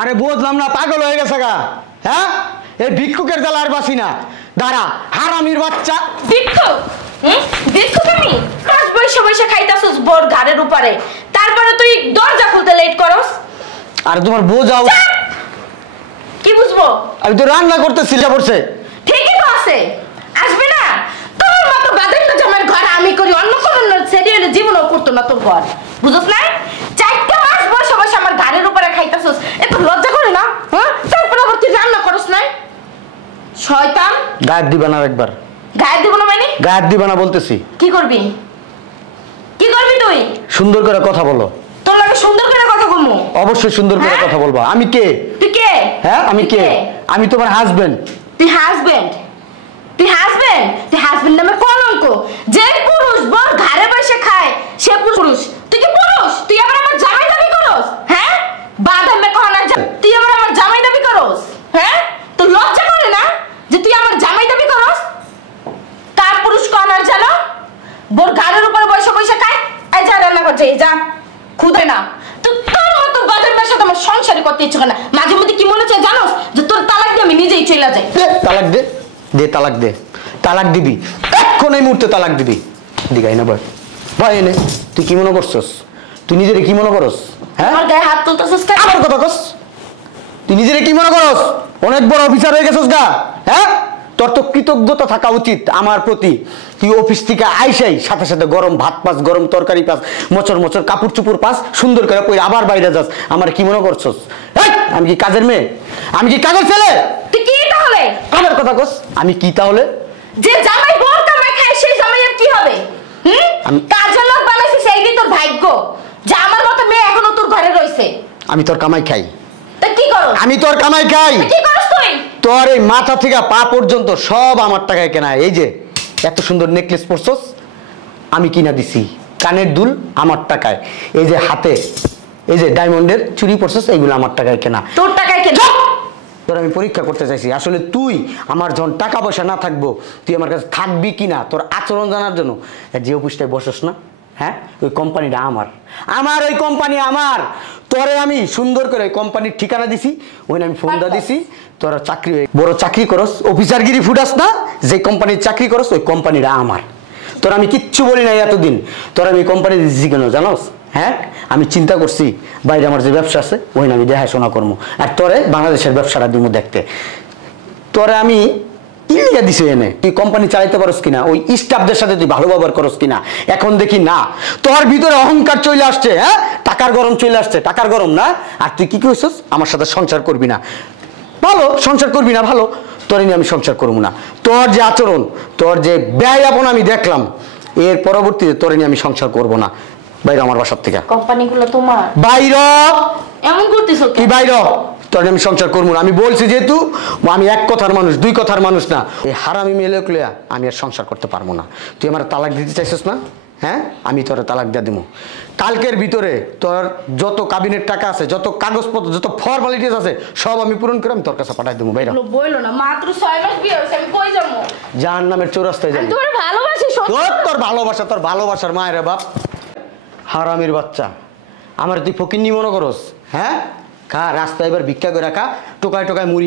আরে বুঝলাম না, পাগল হয়ে গেছে গা। হ্যাঁ, এই ভিক্ষুকের জ্বালা আর বাসি না। দাঁড়া, হারামির বাচ্চা। ভিক্ষুক? ভিক্ষুক আমি? কাজ বসে বসে খাইতাছস বোর ঘাড়ের উপরে, তারপরে তুই দরজা খুলতে লেট করস। আর তোমার বোঝাও। কি বুঝবো? আমি তো রান্না করতেছি, যা পড়ছে। ঠিকই তো আছে, আসবে না। তোর মতো বাদাই না জামার ঘর আমি করি, অন্য কোনো সিরিয়ালে জীবনও করতো না তোর ঘর, বুঝছ না? 4 মাস বসে বসে আমার ঘাড়ের উপরে খাইতাছস, এত লজ্জা করে না? হ্যাঁ, তারপরে আবার তুই রান্না করস না। শয়তান, গায়ে দিবা না একবার। গায়ে দিব না মানে? গায়ে দিবা না বলতেছি। কি করবি? কি করবি তুই? সুন্দর করে কথা বলো। তোর লাগে সুন্দর করে কথা বলবো? অবশ্যই সুন্দর করে কথা বলবা। আমি কে? তুই কে? হ্যাঁ, আমি কে? আমি তোমার হাজবেন্ড। তুই হাজবেন্ড? তুই হাজবেন্ড? তুই হাজবেন্ড নামে কলঙ্ক। যে পুরুষ বোর ঘাড়ে বসে খায় সে পুরুষ। তুই কি পুরুষ? তুই আবার আমার জামাই দাবি করস? হ্যাঁ, বাদামে কহনা, তুই আবার আমার জামাই দাবি করস? হ্যাঁ, তো লজ্জা করে না যে তুই আমার জামাই দাবি করস? কার পুরুষ কহনার জানো? বোর ঘাড়ের উপরে বসে বসে খায়। এই যা রান্না করছে, যা, খুদে না। তো তোর মতো বাদামের সাথে আমার সংসারই করতে ইচ্ছে করে না। মাঝে মধ্যে কি মনে হচ্ছে জানোস, যে তোর তালাক দিয়ে আমি নিজেই চলে যাই। তালাক দে, দে তালাক দে। তালাক দিবি এখন, এই মুহূর্তে তালাক দিবি। দিগাই না ভাই, ভাই এনে তুই কি মনে করছস? তুই নিজের কি মনে করস? হ্যাঁ, আমার গায়ে হাত তুলতেছিস কেন? আমার কথা কস। তুই নিজের কি মনে করস? অনেক বড় অফিসার হয়ে গেছস গা। হ্যাঁ, তোর তো কৃতজ্ঞতা থাকা উচিত আমার প্রতি। তুই অফিস থেকে আইসাই সাথে সাথে গরম ভাত পাস, গরম তরকারি পাস, মোচর মোচর কাপড় চুপড় পাস, সুন্দর করে পরে আবার বাইরে যাস। আমার কি মনে করছস? আমি কি কাজের মেয়ে? আমি কি কাজের ছেলে? তুই কি তাহলে? আমার কথা কস। আমি কি তাহলে? যে জামাই বোর কামাই খায় সেই জামাইয়ের কি হবে? কাজের লোক বানাইছিস, এইটাই তোর ভাগ্য যে আমার মতো মেয়ে এখনো তোর ঘরে রইছে। আমি তোর কামাই খাই। তা কি করস? আমি তোর কামাই খাই। কি করস তুই? তোর এই মাথা থেকে পা পর্যন্ত সব আমার টাকায় কেনা। এই যে এত সুন্দর নেকলেস পরছস, আমি কিনা দিছি। কানের দুল আমার টাকায়। এই যে হাতে এই যে ডায়মন্ডের চুড়ি পরছস, এইগুলো আমার টাকায় কেনা। তোর টাকায় কেন? তোর আমি পরীক্ষা করতে চাইছি আসলে তুই আমার যখন টাকা পয়সা না থাকবো তুই আমার কাছে থাকবি কিনা তোর আচরণ জানার জন্য। যে অফিসটায় বসস না, হ্যাঁ, ওই কোম্পানিটা আমার। আমার ওই কোম্পানি আমার। তোরে আমি সুন্দর করে ওই কোম্পানির ঠিকানা দিছি, ওই আমি ফোন দা দিছি। তোরা চাকরি, বড় চাকরি করস, অফিসারগিরি ফুটাস না, যে কোম্পানির চাকরি করস ওই কোম্পানিটা আমার। তোর আমি কিচ্ছু বলি নাই এতদিন। তোর আমি কোম্পানি দিচ্ছি কেন জানোস? হ্যাঁ, আমি চিন্তা করছি বাইরে আমার যে ব্যবসা আছে ওই আমি দেখাশোনা করবো, আর তোরে বাংলাদেশের ব্যবসাটা দিব দেখতে। তোরে আমি ইন্ডিয়া দিছে এনে, তুই কোম্পানি চালাইতে পারস কিনা, ওই স্টাফদের সাথে তুই ভালো ব্যবহার করস কিনা। এখন দেখি না, তোর ভিতরে অহংকার চলে আসছে। হ্যাঁ, টাকার গরম চলে আসছে, টাকার গরম না। আর তুই কি কইছস? আমার সাথে সংসার করবি না। ভালো, সংসার করবি না, ভালো। তোর নিয়ে আমি সংসার করবো না। তোর যে আচরণ, তোর যে ব্যয়াপন আমি দেখলাম, এর পরবর্তীতে তোর নিয়ে আমি সংসার করবো না। বাইরে আমার বাসার থেকে। কোম্পানিগুলো তোমার? বাইরে। এমন করতেছ কি বাইরে? তোর আমি সংসার করবো না। আমি বলছি যেহেতু, আমি এক কথার মানুষ, দুই কথার মানুষ না। এই হারামি মেয়ে লোকলে আমি আর সংসার করতে পারবো না। তুই আমার তালাক দিতে চাইছিস না? হ্যাঁ, আমি তোর তালাক দিয়ে দিব। কালকের ভিতরে তোর যত কাবিনের টাকা আছে, যত কাগজপত্র, যত ফর্মালিটিস আছে সব আমি পূরণ করে আমি তোর কাছে পাঠাই দেবো। বাইরে বইলো না, মাত্র 6 মাস বিয়ে হয়েছে, আমি কই যাবো? জাহান্নামের চৌরাস্তায় যাবি। আমি তোমার ভালোবাসি। তোর ভালোবাসা, তোর ভালোবাসার মায়ের বাপ। হারামির বাচ্চা, আমার তুই ফকিন্নি মনে করস? হ্যাঁ, খা রাস্তায় এবার ভিক্ষা করে রাখা, টোকায় টোকায় মুড়ি খা।